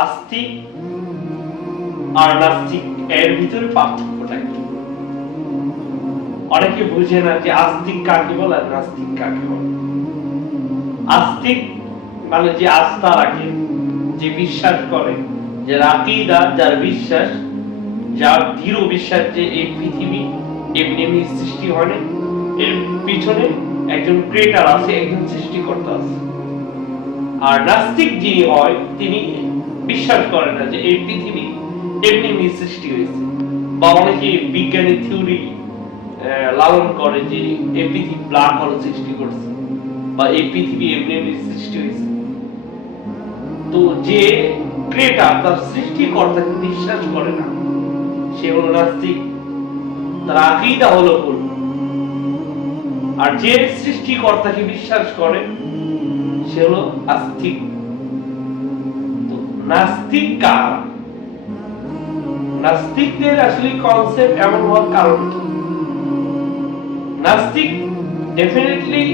আস্তিক আর নাস্তিক এর ভিতরে পার্থক্যটা কি? অনেকে বুঝে না যে আস্তিক কাকে বলে আর নাস্তিক কাকে বলে। আস্তিক মানে যে আস্থা রাখে, যে বিশ্বাস করে, যে আকীদা, যার বিশ্বাস, যার দৃঢ় বিশ্বাস যে এই পৃথিবী এমনি এমনি সৃষ্টি হয় না, এর পিছনে একজন ক্রিয়েটর আছে, একজন সৃষ্টিকর্তা আছে। আর নাস্তিক যিনি হয় তিনি বিশ্বাস করে না যে এই পৃথিবী এমনি এমনি সৃষ্টি হয়েছে, বা অনেকে বিজ্ঞানী থিওরি লালন করে যে এই পৃথিবী ব্ল্যাক হোল সৃষ্টি করছে, বা এই পৃথিবী এমনি এমনি সৃষ্টি হয়েছে। তো যে ক্রিয়েটর তার সৃষ্টিকর্তাকে বিশ্বাস করে না, সে হলো নাস্তিক, তার আকীদা হলো ভুল। আর যে সৃষ্টিকর্তাকে বিশ্বাস করে সে হলো আস্তিক। তো নাস্তিক কারা? নাস্তিকদের আসলে কনসেপ্ট এমন হওয়ার কারণ কি? নাস্তিক ডেফিনেটলি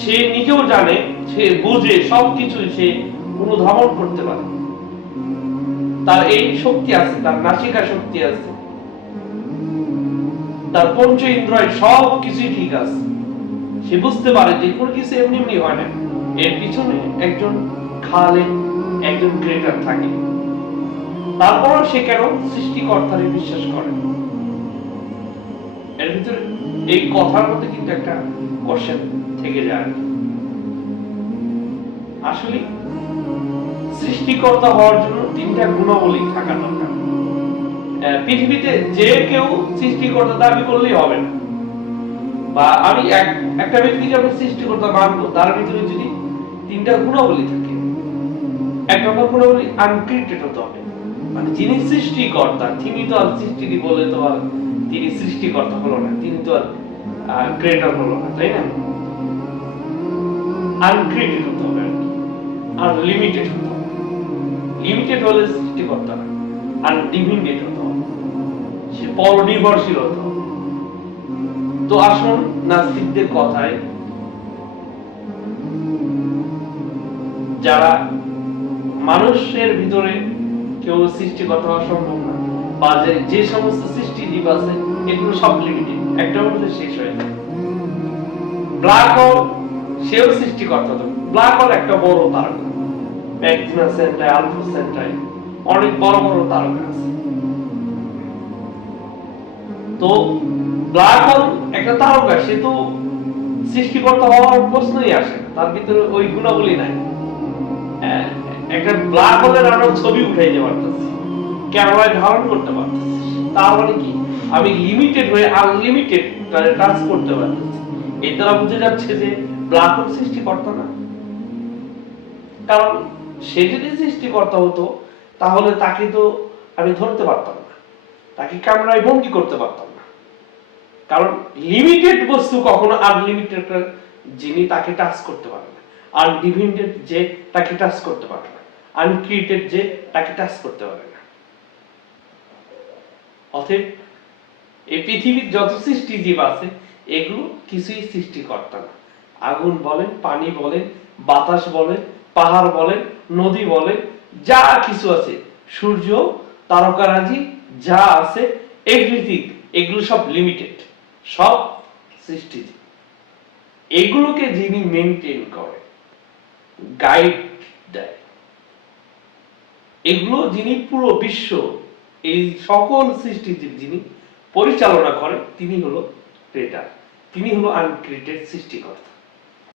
সে নিজেও জানে, সে বুঝে, সবকিছু সে অনুধাবন করতে পারে, তার এই শক্তি আছে, তার নাসিকা শক্তি আছে, তার পঞ্চ ইন্দ্রিয় সব কিছুই ঠিক আছে। সে বুঝতে পারে যে কোনো কিছু এমনি এমনি হয় না, এর পিছনে একজন খালেক, একজন ক্রিয়েটর থাকে। তারপর সে কেন সৃষ্টিকর্তারে বিশ্বাস করে? এর ভিতরে এই কথার মধ্যে কিন্তু একটা কোশ্চেন থেকে যায়। আসলে সৃষ্টিকর্তা হওয়ার জন্য তিনটা গুণাবলী থাকা দরকার। পৃথিবীতে যে কেউ সৃষ্টিকর্তা দাবি করলেই হবে না, বা আমি একটা ব্যক্তিকে আমি সৃষ্টিকর্তা মানবো, তার ভিতরে যদি তিনটা গুণাবলী থাকে। এক নম্বর গুণাবলী আনক্রিয়েটেড হতে হবে, মানে যিনি সৃষ্টিকর্তা তিনি তো আর সৃষ্টি বলে তো আর তিনি সৃষ্টিকর্তা হলো না, তিনি তো আর ক্রিয়েটর হলো না, তাই না? আনক্রিয়েটেড হতে হবে, আর লিমিটেড হতে হবে। লিমিটেড হলে সৃষ্টিকর্তা না, আর ডিভিনেট হতে হবে, সে পরনির্ভরশীল হতে হবে। তো আসুন নাস্তিকদের কথায়, যারা মানুষের ভিতরে কেউ সৃষ্টিকর্তা হওয়া সম্ভব না, বা যে সমস্ত সৃষ্টি জীব আছে এগুলো সব লিমিটেড, একটা মধ্যে শেষ হয়ে যায়। ব্ল্যাক হোল, সেও সৃষ্টিকর্তা তো। ব্ল্যাক হোল একটা বড় তারকা, ম্যাক্সিমা সেন্টাই, আলফা সেন্টাই, অনেক বড় বড় তারকা আছে। তো ব্ল্যাক হোল একটা তারকা, সে তো সৃষ্টিকর্তা হওয়ার প্রশ্নই আসে না, তার ভিতরে ওই গুণাবলী নাই। একটা ব্ল্যাক হোলের আমরা ছবি উঠাইতে পারতেছি, ক্যামেরায় ধারণ করতে পারতেছি, তার মানে কি আমি লিমিটেড হয়ে আনলিমিটেড টাচ করতে পারতেছি। এর দ্বারা বুঝে যাচ্ছে যে ব্ল্যাক হোল সৃষ্টিকর্তা না। কারণ সে যদি সৃষ্টিকর্তা হতো তাহলে তাকে তো আমি ধরতে পারতাম না, তাকে ক্যামেরায় বন্দী করতে পারতাম না। কারণ লিমিটেড বস্তু কখনো আনলিমিটেড যিনি তাকে টাচ করতে পারে না, আনডিভিনেটেড যে তাকে টাচ করতে পারে না, আনক্রিয়েটেড যে তাকে টাচ করতে পারে না। অতএব এই পৃথিবীর যত সৃষ্টি জীব আছে এগুলো কিছুই সৃষ্টিকর্তা না। আগুন বলেন, পানি বলেন, বাতাস বলেন, পাহাড় বলেন, নদী বলেন, যা কিছু আছে, সূর্য, তারকারাজি যা আছে, এভরিথিং, এগুলো সব লিমিটেড, সব সৃষ্টি। এগুলোকে যিনি মেনটেন করে, গাইড দেয়, এগুলো যিনি পুরো বিশ্ব, এই সকল সৃষ্টিজীব যিনি পরিচালনা করে, তিনি হলো ক্রিয়েটর, তিনি হলো আনক্রিয়েটেড সৃষ্টিকর্তা।